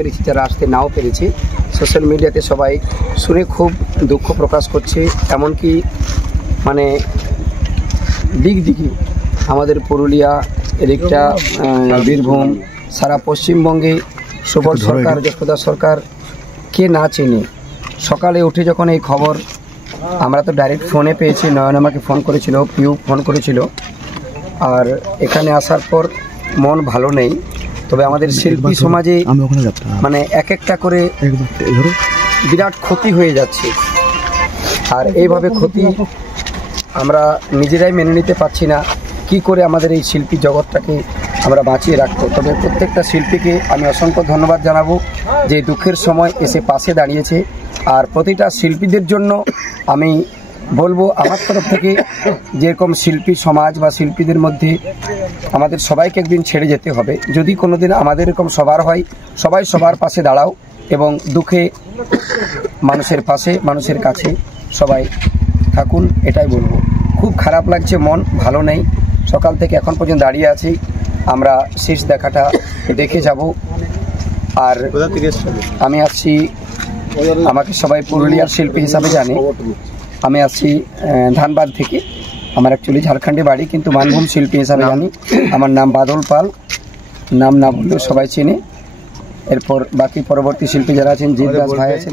পেরেছি, যারা আসতে নাও পেরেছি। সোশ্যাল মিডিয়াতে সবাই শুনে খুব দুঃখ প্রকাশ করছে। এমনকি মানে দিকে আমাদের পুরুলিয়া, এদিকটা বীরভূম, সারা পশ্চিমবঙ্গে সুবল সরকার, যশোদা সরকার কে না চেনে। সকালে উঠে যখন এই খবর আমরা তো ডাইরেক্ট ফোনে পেয়েছি, নয়ন আমাকে ফোন করেছিল, পিউ ফোন করেছিল। আর এখানে আসার পর মন ভালো নেই। তবে আমাদের শিল্পী সমাজে মানে এক একটা করে বিরাট ক্ষতি হয়ে যাচ্ছে। আর এইভাবে ক্ষতি আমরা নিজেরাই মেনে নিতে পারছি না। কি করে আমাদের এই শিল্পী জগৎটাকে আমরা বাঁচিয়ে রাখবো। তবে প্রত্যেকটা শিল্পীকে আমি অসংখ্য ধন্যবাদ জানাবো যে দুঃখের সময় এসে পাশে দাঁড়িয়েছে। আর প্রতিটা শিল্পীদের জন্য আমি বলবো আমার তরফ থেকে, যেরকম শিল্পী সমাজ বা শিল্পীদের মধ্যে আমাদের সবাইকে একদিন ছেড়ে যেতে হবে। যদি কোনো দিন আমাদের এরকম সবার হয়, সবাই সবার পাশে দাঁড়াও এবং দুঃখে মানুষের পাশে, মানুষের কাছে সবাই থাকুন, এটাই বলবো। খুব খারাপ লাগছে, মন ভালো নেই। সকাল থেকে এখন পর্যন্ত দাঁড়িয়ে আছি, আমরা শেষ দেখাটা দেখে যাব। আর আমি আসছি, আমাকে সবাই পুরুলিয়ার শিল্পী হিসাবে জানে। আমি আসছি ধানবাদ থেকে। আমার অ্যাকচুয়ালি ঝাড়খণ্ডে বাড়ি, কিন্তু মানভূম শিল্পী হিসাবে জানি। আমার নাম বাদল পাল, নাম না বললেও সবাই চেনে। এরপর বাকি পরবর্তী শিল্পী যারা আছেন, জিৎ দাস ভাই আছেন।